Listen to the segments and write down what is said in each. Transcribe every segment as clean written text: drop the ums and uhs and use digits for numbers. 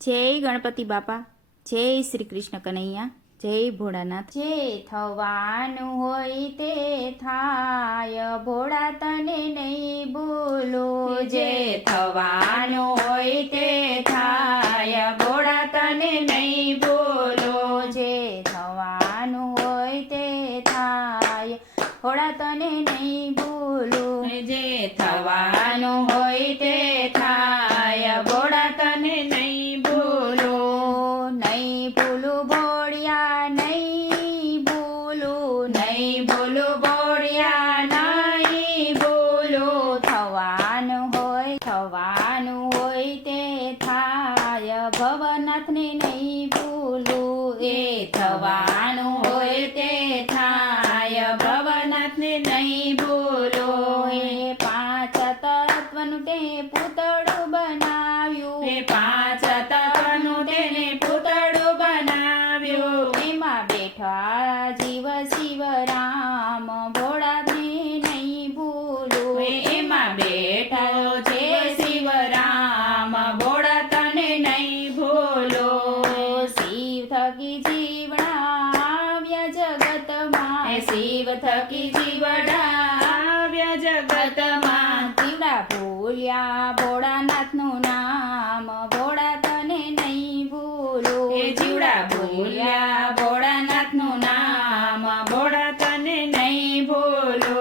જય ગણપતિ બાપા, જય શ્રી કૃષ્ણ કનૈયા, જય ભોળાનાથ। જે થવાનું હોય તે થાય, ભોળા તને નહીં ભૂલો। જે થવાનું હોય તે થાય, ભોળા તને નહીં ભૂલો। જે થવાનું હોય તે થાય, ભોળા તને નહીં ભૂલો। જે થવાનું હોય તે થાય, ભોળા તને નહીં ભૂલો। નહીં ભૂલું ભોળિયા, નહીં ભૂલું, નહીં ભૂલું ભોળિયા, નહીં ભૂલું। થવાનું હોય તે થાય, ભવનાથને નહીં ભૂલું। એ થવાનું હોય તે થાય, ભવનાથને નહીં ભૂલો। એ પાંચ તત્વનું તે પૂતળું બનાવ્યું। એ પાંચ તત્વનું તેને પૂતળું બનાવ્યું। એમાં બેઠા જીવ શિવ રામ, ભોળાને નહીં ભૂલું। એમાં બેઠા છે શિવ રામ, ભોળા તને નહીં ભૂલો। શિવ થકી જીવડા આવ્યા જગતમાં, શિવ થકી જીવડા આવ્યા જગતમાં। જીવડા ભૂલ્યા ભોળાનાથનું નામ, ભોળા તને નહીં ભૂલો। એ જીવડા ભૂલ્યા ભોળાનાથનું નામ, ભોળા તને નહીં ભૂલો।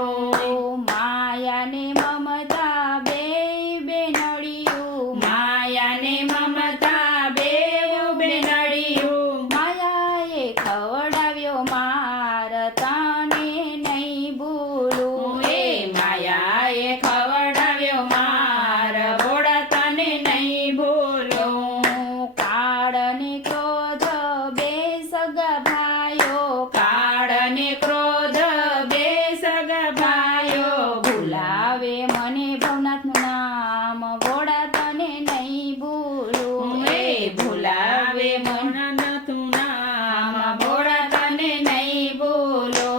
માયાને મમતા બેય બેનડિયું, માયાને મમતા બેય બેનડિયું। માયાએ ખવડાવ્યો માર, તને નહીં ભૂલું। એ માયાએ ખવડાવ્યો માર, ભોળા તને નહીં ભૂલો। કાળ ને ક્રોધ બે સગા ભાઈઓ, કાળ ને ક્રોધ બે સગા ભાઈઓ। ભૂલાવે મને ભવનાથનું નામ, ભોળા તને નહીં ભૂલું। એ ભૂલાવે ભવનાથનું નામ, ભોળા તને નહીં ભૂલો।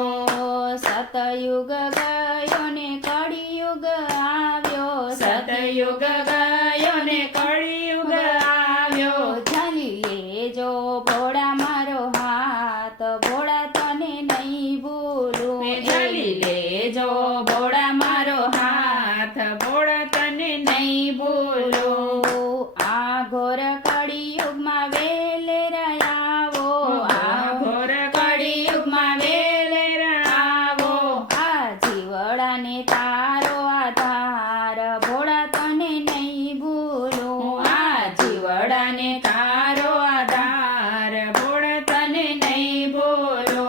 સતયુગ ગયો ને કળિયુગ આવ્યો, સતયુગ ગયો ને કળિયુગ આવ્યો। ઝાલી લેજો ભોળા મારો હાથ, ભોળા તને નહીં ભૂલું। ઝાલી લેજો ભોળા મારો હાથ, ભોળા તને નહીં ભૂલો। આ ઘોર કળિયુગમાં વેલેરા આવો, આ ઘોર કળિયુગમાં વેલેરા આવો। આ જીવડાને તારો આધાર, ભોળા તને નહીં ભૂલું। આ જીવડાને તારો આધાર, ભોળા તને નહીં ભૂલો।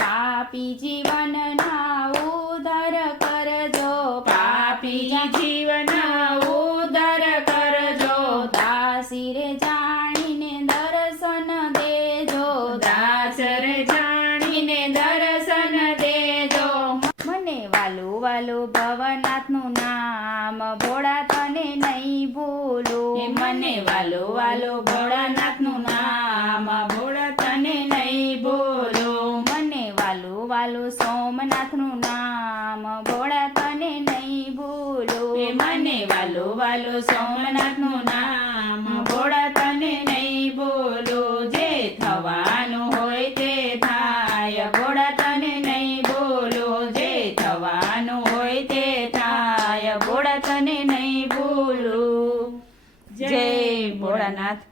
પાપી જીવનના ઉદ્ધાર કરજો, પાપી જીવનના ઉદ્ધાર કરજો। દાસી રે જાણીને દર્શન દેજો, દાસ રે જાણીને દર્શન દેજો। મને વાલું વાલું ભવનાથનું નામ, ભોળા તને નહીં ભૂલું। મને વાલું વાલું ભોળાનાથનું નામ, ભોળા તને નહીં ભૂલું। મને વાલું વાલું સોમનાથનું નામ, ભોળા તને નહીં ભૂલું। મને વાલું વાલું સોમનાથનું નામ, ભોળા તને નહીં ભૂલું। જે થવાનું હોય તે થાય, ભોળા તને નહીં ભૂલું। જે થવાનું હોય તે થાય, ભોળા તને નહીં ભૂલું। જય ભોળાનાથ।